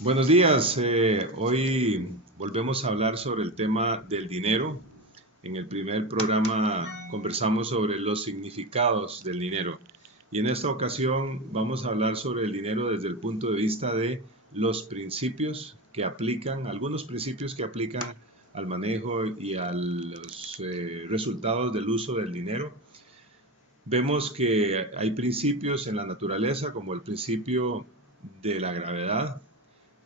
Buenos días. Hoy volvemos a hablar sobre el tema del dinero. En el primer programa conversamos sobre los significados del dinero y en esta ocasión vamos a hablar sobre el dinero desde el punto de vista de los principios que aplican, algunos principios que aplican al manejo y a los resultados del uso del dinero. Vemos que hay principios en la naturaleza como el principio de la gravedad,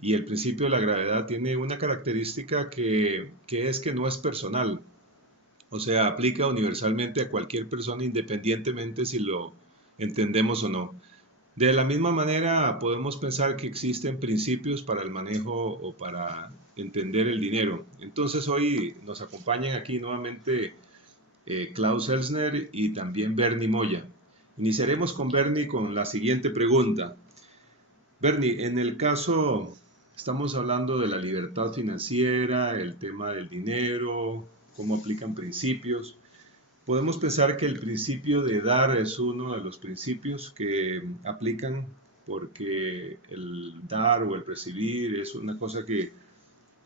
y el principio de la gravedad tiene una característica que es que no es personal, o sea, aplica universalmente a cualquier persona independientemente si lo entendemos o no. De la misma manera, podemos pensar que existen principios para el manejo o para entender el dinero. Entonces, hoy nos acompañan aquí nuevamente Klaus Elsner y también Bernie Moya. Iniciaremos con Bernie con la siguiente pregunta. Bernie, en el caso, estamos hablando de la libertad financiera, el tema del dinero, cómo aplican principios. Podemos pensar que el principio de dar es uno de los principios que aplican porque el dar o el recibir es una cosa que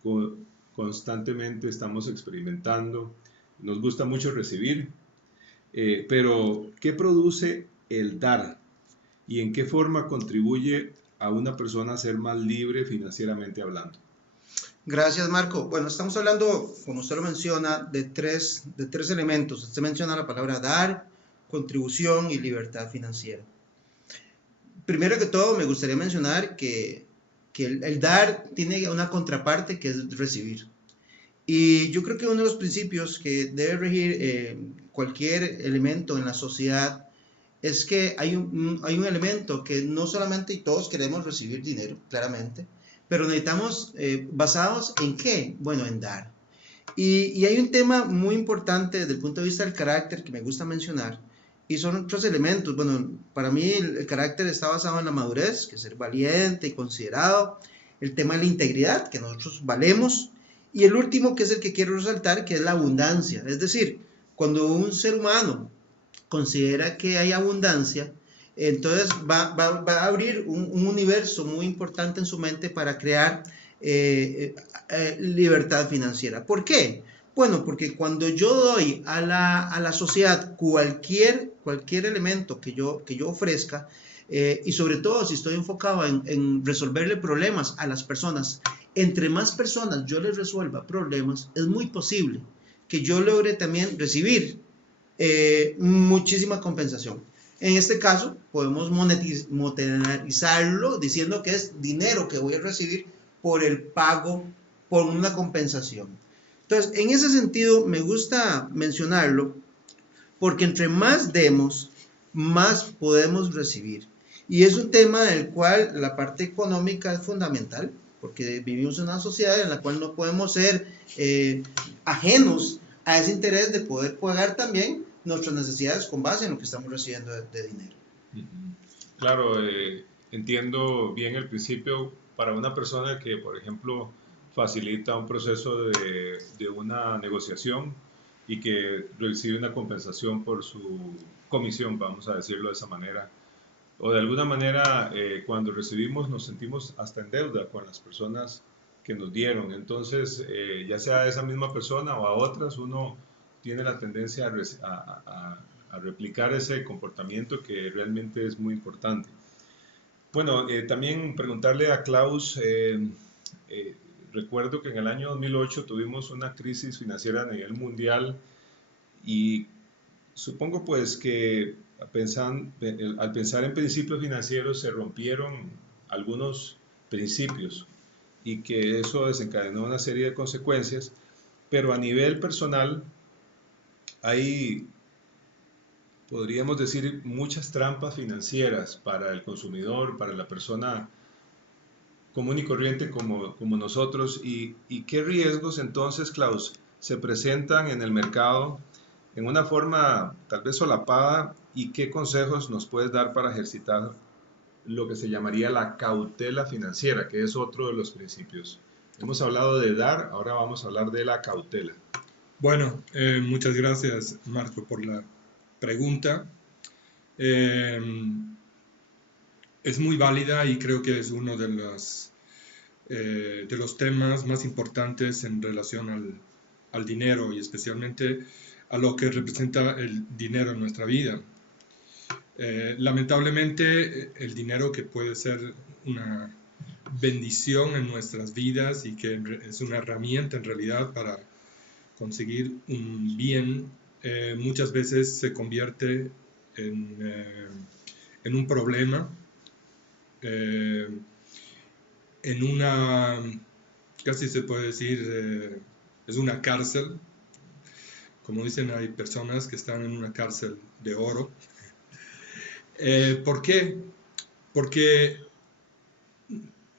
co- constantemente estamos experimentando. Nos gusta mucho recibir, pero ¿qué produce el dar? ¿Y en qué forma contribuye a una persona a ser más libre financieramente hablando? Gracias, Marco. Bueno, estamos hablando, como usted lo menciona, de tres elementos. Usted menciona la palabra dar, contribución y libertad financiera. Primero que todo, me gustaría mencionar que el dar tiene una contraparte que es recibir. Y yo creo que uno de los principios que debe regir cualquier elemento en la sociedad es que hay un elemento que no solamente y todos queremos recibir dinero, claramente, pero necesitamos basados en qué? Bueno, en dar. Y hay un tema muy importante desde el punto de vista del carácter que me gusta mencionar, y son otros elementos. Bueno, para mí el carácter está basado en la madurez, que es ser valiente y considerado, el tema de la integridad, que nosotros valemos, y el último, que es el que quiero resaltar, que es la abundancia. Es decir, cuando un ser humano considera que hay abundancia, entonces va a abrir un universo muy importante en su mente para crear libertad financiera. ¿Por qué? Bueno, porque cuando yo doy a la sociedad cualquier elemento que yo ofrezca, y sobre todo si estoy enfocado en resolverle problemas a las personas, entre más personas yo les resuelva problemas, es muy posible que yo logre también recibir muchísima compensación. En este caso, podemos monetarizarlo diciendo que es dinero que voy a recibir por el pago, por una compensación. Entonces, en ese sentido, me gusta mencionarlo porque entre más demos, más podemos recibir. Y es un tema del cual la parte económica es fundamental, porque vivimos en una sociedad en la cual no podemos ser ajenos a ese interés de poder pagar también nuestras necesidades con base en lo que estamos recibiendo de dinero. Claro, entiendo bien el principio para una persona que, por ejemplo, facilita un proceso de una negociación y que recibe una compensación por su comisión, vamos a decirlo de esa manera. O de alguna manera, cuando recibimos nos sentimos hasta en deuda con las personas que nos dieron. Entonces, ya sea a esa misma persona o a otras, uno tiene la tendencia a replicar ese comportamiento que realmente es muy importante. Bueno, también preguntarle a Klaus, eh, recuerdo que en el año 2008 tuvimos una crisis financiera a nivel mundial y supongo pues que al pensar en principios financieros se rompieron algunos principios y que eso desencadenó una serie de consecuencias, pero a nivel personal hay, podríamos decir, muchas trampas financieras para el consumidor, para la persona común y corriente como nosotros. Y qué riesgos entonces, Klaus, se presentan en el mercado en una forma tal vez solapada y qué consejos nos puedes dar para ejercitar lo que se llamaría la cautela financiera, que es otro de los principios. Hemos hablado de dar, ahora vamos a hablar de la cautela. Bueno, muchas gracias, Marco, por la pregunta. Eh, es muy válida y creo que es uno de los de los temas más importantes en relación al dinero y especialmente a lo que representa el dinero en nuestra vida. Lamentablemente, el dinero, que puede ser una bendición en nuestras vidas y que es una herramienta en realidad para conseguir un bien, muchas veces se convierte en un problema, en una, casi se puede decir, es una cárcel. Como dicen, hay personas que están en una cárcel de oro. ¿Por qué? Porque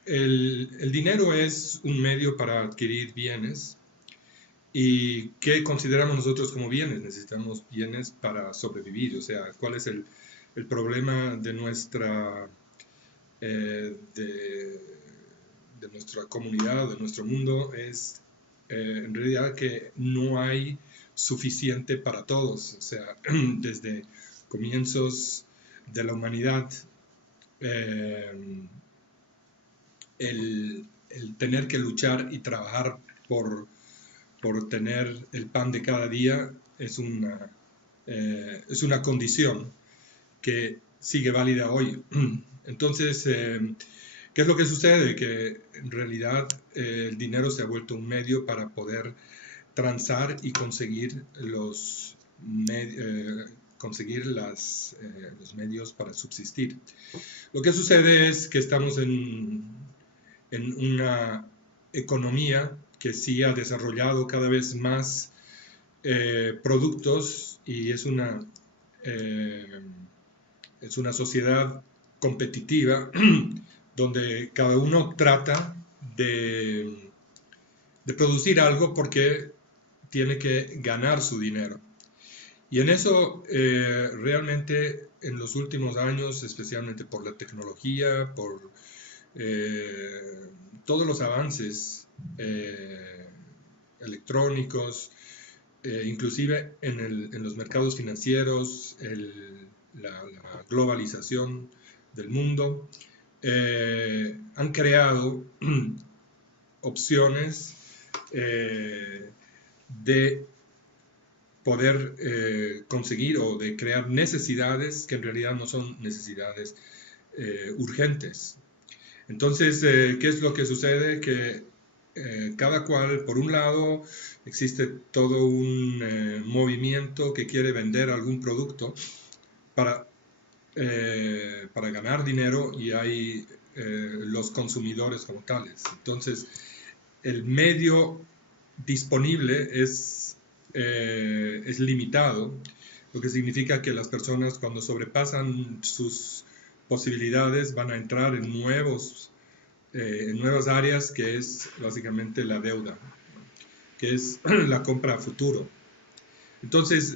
el dinero es un medio para adquirir bienes. ¿Y qué consideramos nosotros como bienes? Necesitamos bienes para sobrevivir. O sea, ¿cuál es el problema de nuestra de nuestra comunidad, de nuestro mundo? Es en realidad que no hay suficiente para todos. O sea, desde comienzos de la humanidad, el tener que luchar y trabajar por tener el pan de cada día es una condición que sigue válida hoy. Entonces, ¿qué es lo que sucede? Que en realidad el dinero se ha vuelto un medio para poder transar y conseguir los medios para subsistir. Lo que sucede es que estamos en una economía que sí ha desarrollado cada vez más productos, y es una sociedad competitiva donde cada uno trata de producir algo porque tiene que ganar su dinero. Y en eso realmente en los últimos años, especialmente por la tecnología, por todos los avances electrónicos, inclusive en los mercados financieros, la globalización del mundo, han creado opciones de poder conseguir o de crear necesidades que en realidad no son necesidades urgentes. Entonces, ¿qué es lo que sucede? Que cada cual, por un lado, existe todo un movimiento que quiere vender algún producto para ganar dinero, y hay los consumidores como tales. Entonces, el medio disponible es limitado, lo que significa que las personas, cuando sobrepasan sus posibilidades, van a entrar en nuevas áreas, que es básicamente la deuda, que es la compra a futuro. Entonces,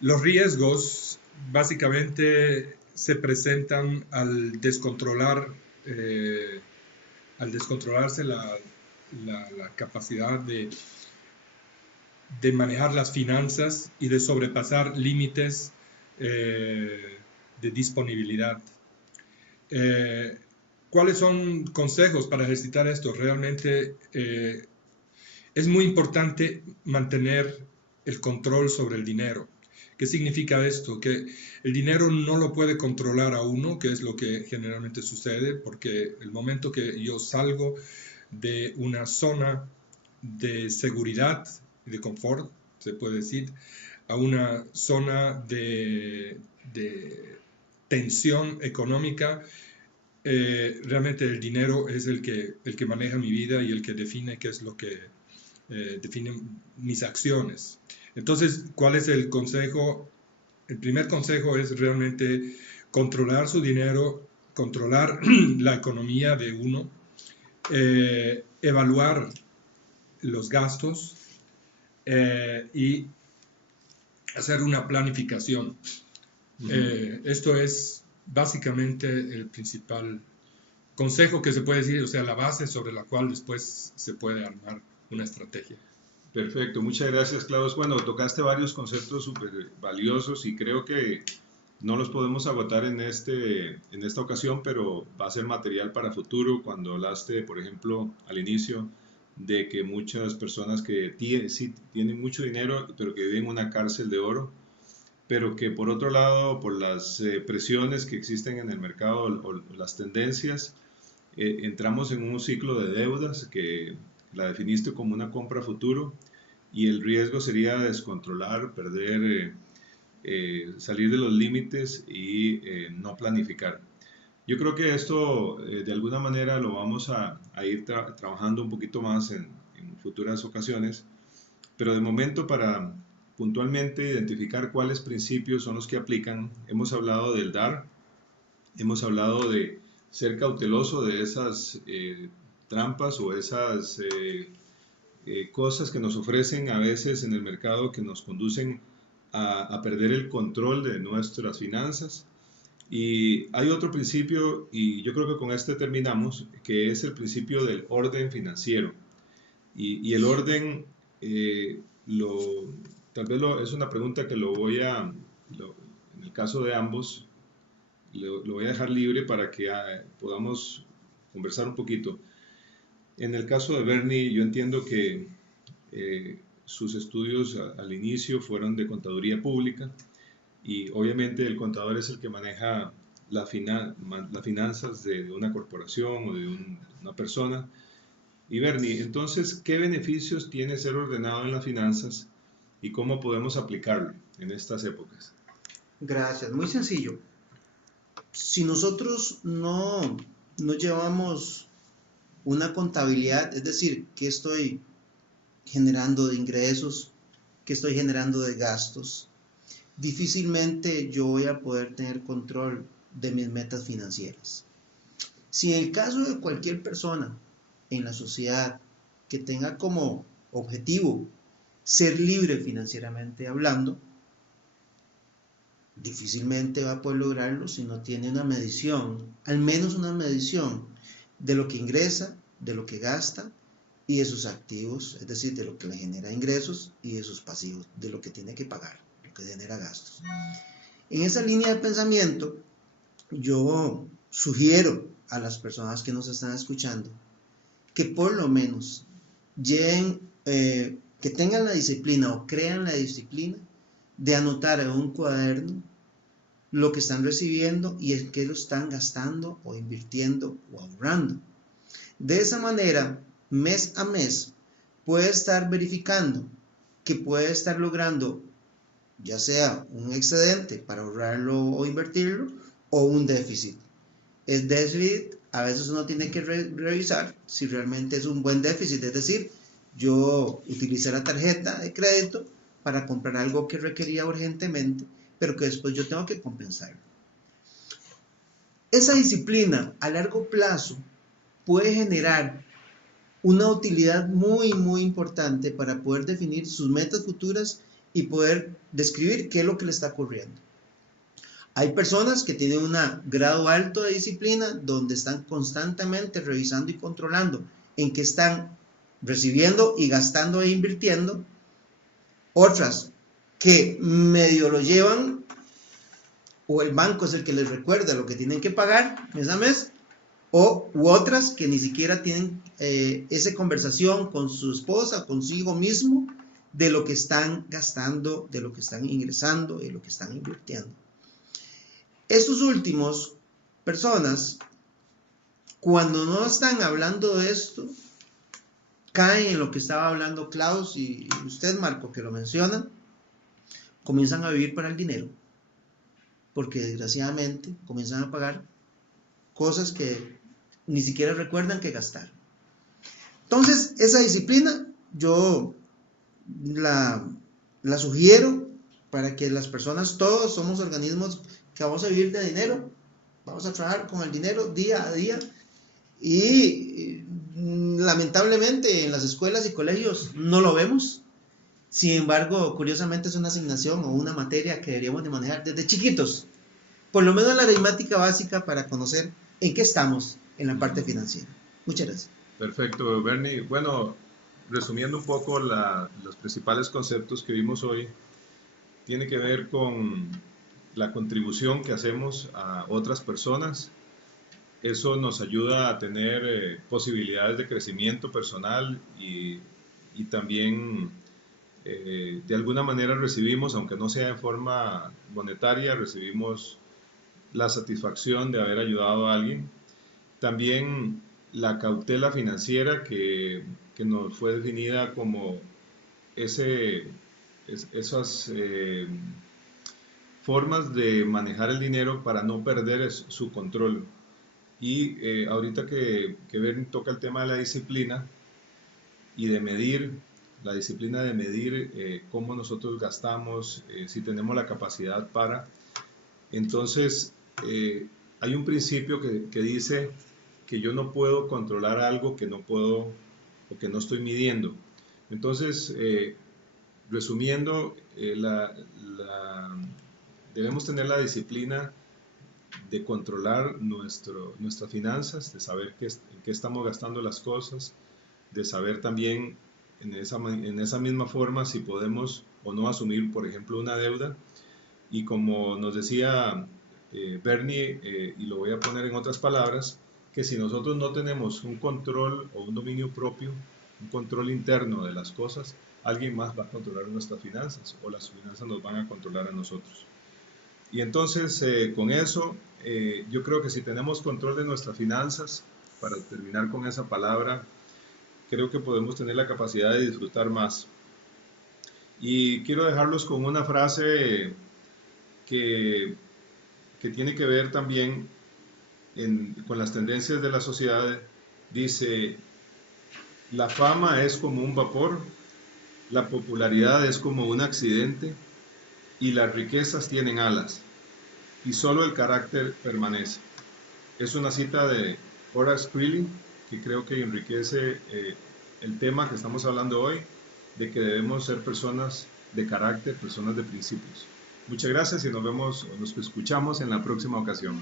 los riesgos básicamente se presentan al descontrolarse la capacidad de manejar las finanzas y de sobrepasar límites de disponibilidad. ¿Cuáles son consejos para ejercitar esto? Realmente es muy importante mantener el control sobre el dinero. ¿Qué significa esto? Que el dinero no lo puede controlar a uno, que es lo que generalmente sucede, porque el momento que yo salgo de una zona de seguridad y de confort, se puede decir, a una zona de tensión económica, realmente el dinero es el que maneja mi vida y el que define qué es lo que define mis acciones. Entonces, ¿cuál es el consejo? El primer consejo es realmente controlar su dinero, controlar la economía de uno, evaluar los gastos y hacer una planificación. Esto es básicamente el principal consejo que se puede decir, o sea, la base sobre la cual después se puede armar una estrategia. Perfecto, muchas gracias, Klaus. Bueno, tocaste varios conceptos súper valiosos y creo que No los podemos agotar en esta ocasión, pero va a ser material para futuro. Cuando hablaste, por ejemplo, al inicio, de que muchas personas que sí tienen mucho dinero, pero que viven en una cárcel de oro, pero que por otro lado, por las presiones que existen en el mercado o las tendencias, entramos en un ciclo de deudas que la definiste como una compra a futuro, y el riesgo sería descontrolar, perder, salir de los límites y no planificar. Yo creo que esto de alguna manera lo vamos a ir trabajando un poquito más en futuras ocasiones, pero de momento, para puntualmente identificar cuáles principios son los que aplican, hemos hablado del dar, hemos hablado de ser cauteloso de esas trampas o esas cosas que nos ofrecen a veces en el mercado, que nos conducen a perder el control de nuestras finanzas. Y hay otro principio, y yo creo que con este terminamos, que es el principio del orden financiero. Y el orden, tal vez es una pregunta que en el caso de ambos, lo voy a dejar libre para que podamos conversar un poquito. En el caso de Bernie, yo entiendo que sus estudios al inicio fueron de contaduría pública, y obviamente el contador es el que maneja las finanzas de una corporación o de una persona. Y Bernie, entonces, ¿qué beneficios tiene ser ordenado en las finanzas y cómo podemos aplicarlo en estas épocas? Gracias, muy sencillo. Si nosotros no llevamos una contabilidad, es decir, qué estoy generando de ingresos, qué estoy generando de gastos, difícilmente yo voy a poder tener control de mis metas financieras. Si en el caso de cualquier persona en la sociedad que tenga como objetivo ser libre financieramente hablando, difícilmente va a poder lograrlo si no tiene una medición, al menos una medición de lo que ingresa, de lo que gasta y de sus activos, es decir, de lo que le genera ingresos y de sus pasivos, de lo que tiene que pagar, lo que genera gastos. En esa línea de pensamiento, yo sugiero a las personas que nos están escuchando que por lo menos lleven, que tengan la disciplina o crean la disciplina de anotar en un cuaderno lo que están recibiendo y en qué lo están gastando o invirtiendo o ahorrando. De esa manera, mes a mes, puede estar verificando que puede estar logrando ya sea un excedente para ahorrarlo o invertirlo, o un déficit. El déficit a veces uno tiene que revisar si realmente es un buen déficit, es decir, yo utilicé la tarjeta de crédito para comprar algo que requería urgentemente, pero que después yo tengo que compensar. Esa disciplina a largo plazo puede generar una utilidad muy, muy importante para poder definir sus metas futuras y poder describir qué es lo que le está ocurriendo. Hay personas que tienen un grado alto de disciplina donde están constantemente revisando y controlando en qué están recibiendo y gastando e invirtiendo. Otras que medio lo llevan o el banco es el que les recuerda lo que tienen que pagar mes a mes, u otras que ni siquiera tienen esa conversación con su esposa, consigo mismo, de lo que están gastando, de lo que están ingresando y de lo que están invirtiendo. Estos últimos personas, cuando no están hablando de esto, caen en lo que estaba hablando Klaus y usted, Marco, que lo mencionan, comienzan a vivir para el dinero, porque desgraciadamente comienzan a pagar cosas que ni siquiera recuerdan que gastar. Entonces, esa disciplina yo la sugiero para que las personas, todos somos organismos que vamos a vivir de dinero, vamos a trabajar con el dinero día a día y lamentablemente en las escuelas y colegios no lo vemos. Sin embargo, curiosamente es una asignación o una materia que deberíamos de manejar desde chiquitos, por lo menos la aritmética básica para conocer en qué estamos en la parte financiera. Muchas gracias. Perfecto, Bernie. Bueno, resumiendo un poco los principales conceptos que vimos hoy, tiene que ver con la contribución que hacemos a otras personas. Eso nos ayuda a tener posibilidades de crecimiento personal y también de alguna manera recibimos, aunque no sea en forma monetaria, recibimos la satisfacción de haber ayudado a alguien. También la cautela financiera que nos fue definida como esas formas de manejar el dinero para no perder su control. Y ahorita que Bernie toca el tema de la disciplina y de medir, la disciplina de medir cómo nosotros gastamos, si tenemos la capacidad para, entonces hay un principio que dice que yo no puedo controlar algo que no puedo o que no estoy midiendo. Entonces, resumiendo, debemos tener la disciplina de controlar nuestras finanzas, de saber en qué estamos gastando las cosas, de saber también en esa misma forma si podemos o no asumir, por ejemplo, una deuda. Y como nos decía Bernie, y lo voy a poner en otras palabras, que si nosotros no tenemos un control o un dominio propio, un control interno de las cosas, alguien más va a controlar nuestras finanzas o las finanzas nos van a controlar a nosotros. Y entonces con eso, yo creo que si tenemos control de nuestras finanzas, para terminar con esa palabra, creo que podemos tener la capacidad de disfrutar más. Y quiero dejarlos con una frase que tiene que ver también con las tendencias de la sociedad. Dice, la fama es como un vapor, la popularidad es como un accidente y las riquezas tienen alas y solo el carácter permanece. Es una cita de Horace Greeley que creo que enriquece el tema que estamos hablando hoy, de que debemos ser personas de carácter, personas de principios. Muchas gracias y nos vemos o nos escuchamos en la próxima ocasión.